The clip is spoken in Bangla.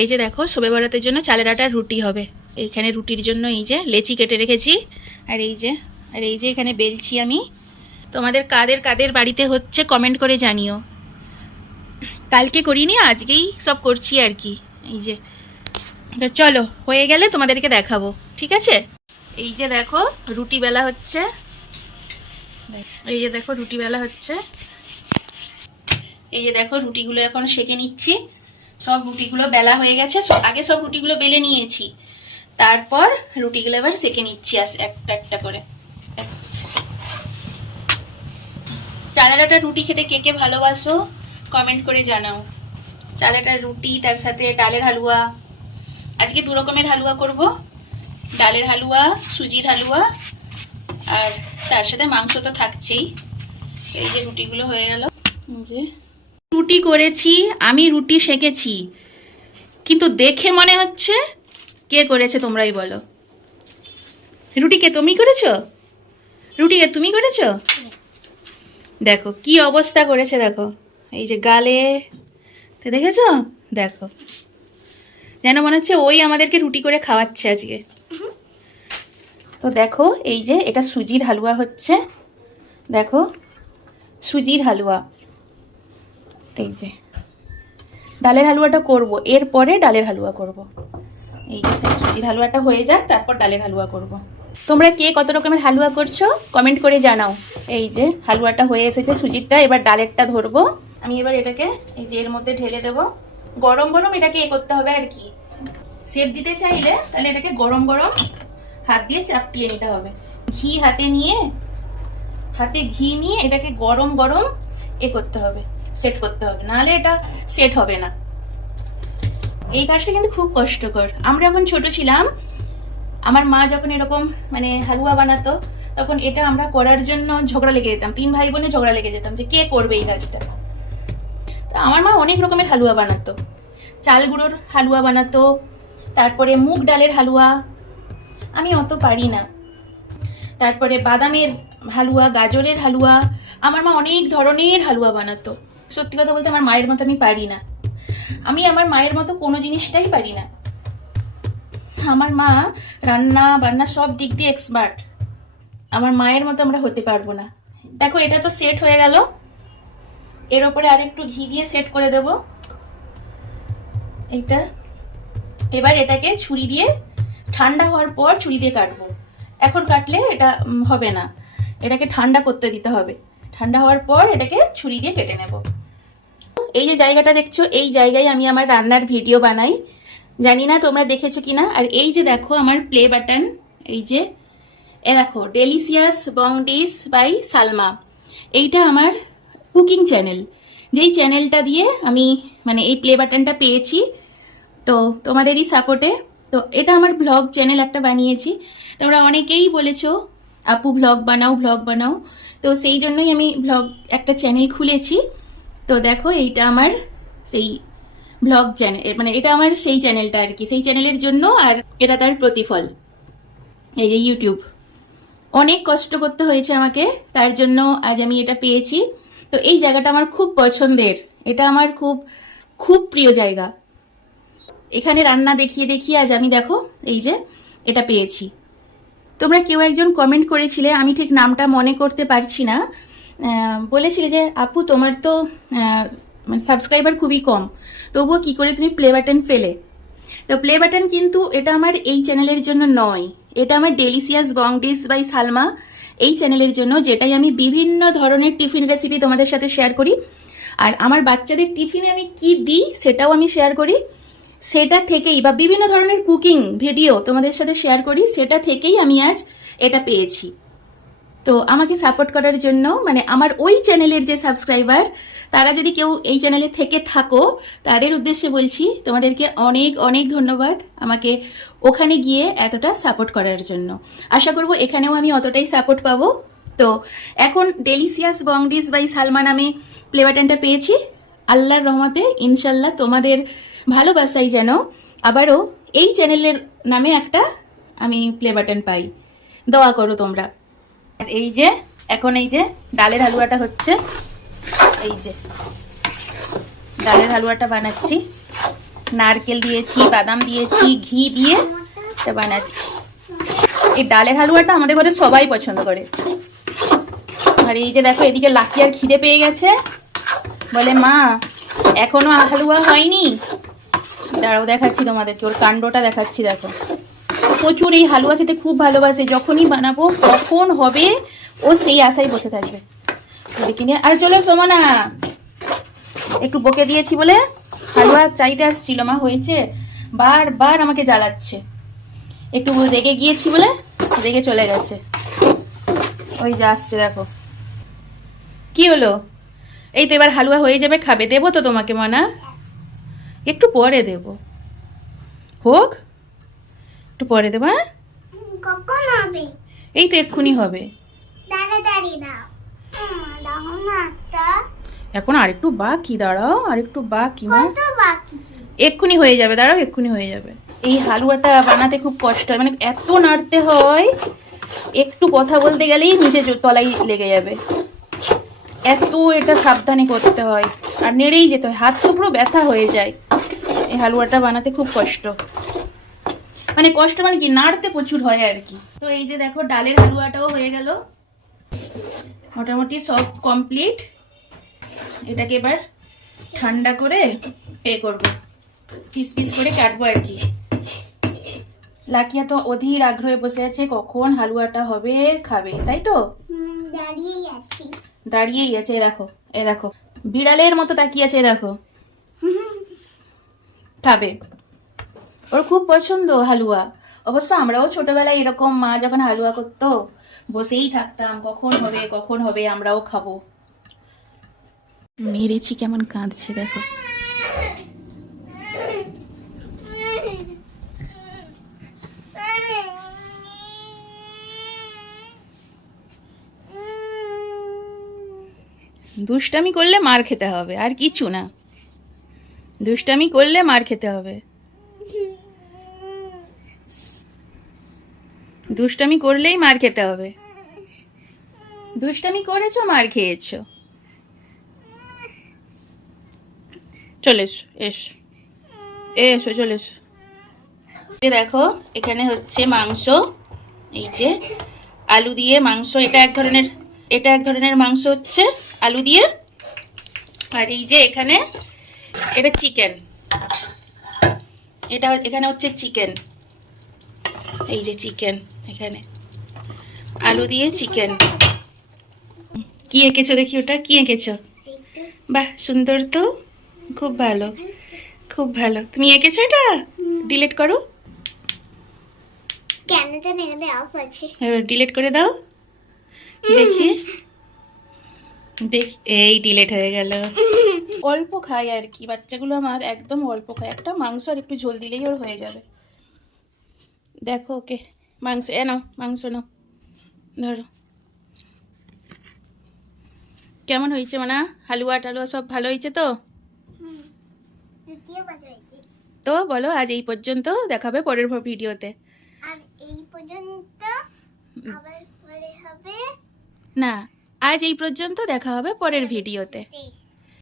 এই যে দেখো শবে বরাতের জন্য চালের আটার রুটি হবে। এইখানে রুটির জন্য এই যে লেচি কেটে রেখেছি, আর এই যে এখানে বেলছি আমি। তোমাদের কাদের কাদের বাড়িতে হচ্ছে কমেন্ট করে জানিও। কালকে করিনি, আজকেই সব করছি আর কি। এই যে তো চলো, হয়ে গেলে তোমাদেরকে দেখাবো, ঠিক আছে? এই যে দেখো রুটি বেলা হচ্ছে, এই যে দেখো রুটি বেলা হচ্ছে। এই যে দেখো রুটিগুলো এখন সেঁকে নিচ্ছি। সব রুটিগুলো বেলা হয়ে গেছে, আগে সব রুটিগুলো বেলে নিয়েছি, তারপর রুটিগুলো এবার সেঁকে নিচ্ছি একটা একটা করে। চালের আটার রুটি খেতে কে কে ভালোবাসো কমেন্ট করে জানাও। চালের আটার রুটি, তার সাথে ডালের হালুয়া। আজকে 2 রকমের হালুয়া করব, ডালের হালুয়া, সুজির হালুয়া, আর তার সাথে মাংস তো থাকছেই। এই যে রুটিগুলো হয়ে গেল। যে রুটি করেছি আমি, রুটি সেঁকেছি, কিন্তু দেখে মনে হচ্ছে কে করেছে তোমরাই বলো। রুটি কে তুমি করেছো? রুটি কে তুমি করেছো? দেখো কি অবস্থা করেছে, দেখো এই যে গালে, দেখেছো? দেখো যেন মনে হচ্ছে ওই আমাদেরকে রুটি করে খাওয়াচ্ছে আজকে। তো দেখো এই যে এটা সুজির হালুয়া হচ্ছে, দেখো সুজির হালুয়া। এই যে ডালের হালুয়াটা করব, এরপরে ডালের হালুয়া করব। এই যে সুজির হালুয়াটা হয়ে যাক, তারপর ডালের হালুয়া করব। তোমরা কে কত রকমের হালুয়া করছো কমেন্ট করে জানাও। এই যে হালুয়াটা হয়ে এসেছে সুজিরটা, এবার ডালেরটা ধরবো আমি। এবার এটাকে এই যে এর মধ্যে ঢেলে দেবো। গরম গরম এটাকে করতে হবে আর কি। শেপ দিতে চাইলে তাহলে এটাকে গরম গরম হাত দিয়ে চাপটিয়ে নিতে হবে। ঘি হাতে ঘি নিয়ে এটাকে গরম গরম করতে হবে, সেট করতে হবে, নাহলে এটা সেট হবে না। এই কাজটা কিন্তু খুব কষ্টকর। আমরা যখন ছোট ছিলাম, আমার মা যখন এরকম মানে হালুয়া বানাতো, তখন এটা আমরা করার জন্য ঝগড়া লেগে যেতাম, 3 ভাই বোনে ঝগড়া লেগে যেতাম যে কে করবে এই কাজটা। তো আমার মা অনেক রকমের হালুয়া বানাতো, চাল গুঁড়োর হালুয়া বানাতো, তারপরে মুগ ডালের হালুয়া, আমি অত পারি না। তারপরে বাদামের হালুয়া, গাজরের হালুয়া, আমার মা অনেক ধরনের হালুয়া বানাতো। সত্যি কথা বলতে আমার মায়ের মতো আমি পারি না। আমি আমার মায়ের মতো কোনো জিনিসটাই পারি না। আমার মা রান্না বান্না সব দিক দিয়ে এক্সপার্ট, আমার মায়ের মতো আমরা হতে পারবো না। দেখো এটা তো সেট হয়ে গেল, এর ওপরে আরেকটু ঘি দিয়ে সেট করে দেব এটা। এবার এটাকে ছুরি দিয়ে, ঠান্ডা হওয়ার পর ছুরি দিয়ে কাটবো। এখন কাটলে এটা হবে না, এটাকে ঠান্ডা করতে দিতে হবে। ঠান্ডা হওয়ার পর এটাকে ছুরি দিয়ে কেটে নেব। এই যে জায়গাটা দেখছো, এই জায়গায় আমি আমার রান্নার ভিডিও বানাই, জানি না তোমরা দেখেছো কিনা। আর এই যে দেখো আমার প্লে বাটন, এই যে দেখো delicious Bong dish by Salma, এইটা আমার কুকিং চ্যানেল, যেই চ্যানেলটা দিয়ে আমি মানে এই প্লে বাটনটা পেয়েছি, তো তোমাদেরই সাপোর্টে। তো এটা আমার ভ্লগ চ্যানেল একটা বানিয়েছি। তোমরা অনেকেই বলেছো আপু ভ্লগ বানাও, ভ্লগ বানাও, তো সেই জন্যই আমি ভ্লগ একটা চ্যানেল খুলেছি। তো দেখো এইটা আমার সেই ভ্লগ চ্যানেল, মানে এটা আমার সেই চ্যানেলটা আর কি, সেই চ্যানেলের জন্য। আর এটা তার প্রতিফল, এই যে ইউটিউব। অনেক কষ্ট করতে হয়েছে আমাকে, তার জন্য আজ আমি এটা পেয়েছি। তো এই জায়গাটা আমার খুব পছন্দের, এটা আমার খুব খুব প্রিয় জায়গা। এখানে রান্না দেখিয়ে দেখিয়ে আজ আমি দেখো এই যে এটা পেয়েছি। তোমরা কেউ একজন কমেন্ট করেছিলে, আমি ঠিক নামটা মনে করতে পারছি না, বলেছিলে যে আপু তোমার তো সাবস্ক্রাইবার খুবই কম, তবুও কি করে তুমি প্লে বাটন পেলে? তো প্লে বাটন কিন্তু এটা আমার এই চ্যানেলের জন্য নয়, এটা আমার delicious Bong dish by Salma এই চ্যানেলের জন্য, যেটাই আমি বিভিন্ন ধরনের টিফিন রেসিপি তোমাদের সাথে শেয়ার করি। আর আমার বাচ্চাদের টিফিনে আমি কি দিই সেটাও আমি শেয়ার করি, সেটা থেকেই বা বিভিন্ন ধরনের কুকিং ভিডিও তোমাদের সাথে শেয়ার করি, সেটা থেকেই আমি আজ এটা পেয়েছি। তো আমাকে সাপোর্ট করার জন্য, মানে আমার ওই চ্যানেলের যে সাবস্ক্রাইবার, তারা যদি কেউ এই চ্যানেলে থেকে থাকো, তাদের উদ্দেশ্যে বলছি তোমাদেরকে অনেক অনেক ধন্যবাদ আমাকে ওখানে গিয়ে এতটা সাপোর্ট করার জন্য। আশা করব এখানেও আমি অতটাই সাপোর্ট পাবো। তো এখন delicious Bong dish by Salma নামে প্লে বাটনটা পেয়েছি, আল্লাহর রহমতে ইনশাল্লাহ তোমাদের ভালোবাসাই যেন আবারও এই চ্যানেলের নামে একটা আমি প্লে বাটন পাই, দোয়া করো তোমরা। আর এই যে এখন এই যে ডালের হালুয়াটা হচ্ছে, এই যে ডালের হালুয়াটা বানাচ্ছি। নারকেল দিয়েছি, বাদাম দিয়েছি, ঘি দিয়ে এটা বানাচ্ছি। এই ডালের হালুয়াটা আমাদের ঘরে সবাই পছন্দ করে। আর এই যে দেখো এদিকে লাকি আর খিদে পেয়ে গেছে, বলে মা এখনো হালুয়া হয়নি। দাঁড়াও দেখাচ্ছি তোমাদেরকে, ওর কাণ্ডটা দেখাচ্ছি। দেখো প্রচুর এই হালুয়া খেতে খুব ভালোবাসে, যখনই বানাবো কখন হবে ও সেই আশায় বসে থাকবে। দেখি নিয়ে আর চলে এসো না, একটু বকে দিয়েছি বলে হালুয়া চাইতে আসছিল, মা হয়েছে, বারবার আমাকে জ্বালাচ্ছে। একটু রেগে গিয়েছি বলে রেগে চলে গেছে, ওই যা আসছে। দেখো কি হলো, এই তো এবার হালুয়া হয়ে যাবে, খাবে। দেবো তো তোমাকে মনা, একটু পরে দেব, হোক একটু পরে দেবো। হ্যাঁ কখন হবে? এই তো এক্ষুনি হবে। তাড়াতাড়ি দাও, দাও না একটা। এখন আরেকটু বাকি, দাঁড়াও আরেকটু বাকি মা, কত বাকি? এক্ষুনি হয়ে যাবে, দাঁড়াও এক্ষুনি হয়ে যাবে। এই হালুয়াটা বানাতে খুব কষ্ট হয়, মানে এত নাড়তে হয়, একটু কথা বলতে গেলেই নিচে তলায় লেগে যাবে, এত এটা সাবধানে করতে হয়, আর নেড়েই যেতে হয়, হাত তো পুরো ব্যথা হয়ে যায়। এই হালুয়াটা বানাতে খুব কষ্ট, মানে কষ্ট মানে কি, নাড়তে প্রচুর হয় আর কি। তো এই যে দেখো ডালের হালুয়াটাও হয়ে গেল, মোটামুটি সব কমপ্লিট। এটাকে এবার ঠান্ডা করে করবো, পিস পিস করে কাটবো আর কি। লাকিয়া তো অধীর আগ্রহে বসে আছে কখন হালুয়াটা হবে, খাবে, তাই তো? দাঁড়িয়েই আছি, দাঁড়িয়েই আছে। দেখো এ দেখো বিড়ালের মতো তাকিয়ে আছে, দেখো খাবে, ওর খুব পছন্দ হালুয়া। অবশ্য আমরাও ছোটবেলায় এরকম মা যখন হালুয়া করতো বসেই থাকতাম, কখন হবে কখন হবে, আমরাও খাবো। মেরেছি কেমন কাঁদছে দেখো। দুষ্টামি করলে মার খেতে হবে, আর কিছু না, দুষ্টামি করলে মার খেতে হবে, দুষ্টামি করলেই মার খেতে হবে। দুষ্টামি করেছো, মার খেয়েছো। চলে এসো, এসো এসো, চলে এসো। দেখো এখানে হচ্ছে মাংস, এই যে আলু দিয়ে মাংস, এটা এক ধরনের মাংস হচ্ছে আলু দিয়ে। আর এই যে এখানে এটা চিকেন, এখানে হচ্ছে চিকেন, এই যে চিকেন, এখানে আলু দিয়ে চিকেন। কি এঁকেছো দেখি, ওটা কি এঁকেছো? বাহ সুন্দর তো, খুব ভালো খুব ভালো। তুমি এঁকেছো এটা? ডিলিট করো, কেন জানি এখানে অফ আছে, এবার ডিলিট করে দাও দেখি। দেখ এই ডিলিট হয়ে গেল। অল্প খাই আর কি, বাচ্চাগুলো আমার একদম অল্প খায়, একটা মাংস আর একটু ঝোল দিলেই ওর হয়ে যাবে। দেখো ওকে মাংস নাও, মাংস নাও, ধরো। কেমন হয়েছে মানা, হালুয়া টালুয়া সব ভালো হয়েছে তো? তো বলো আজ এই পর্যন্ত, দেখাবে পরের ভিডিওতে। আর এই পর্যন্ত, আবার পরে হবে না, আজ এই পর্যন্ত, দেখা হবে পরের ভিডিওতে।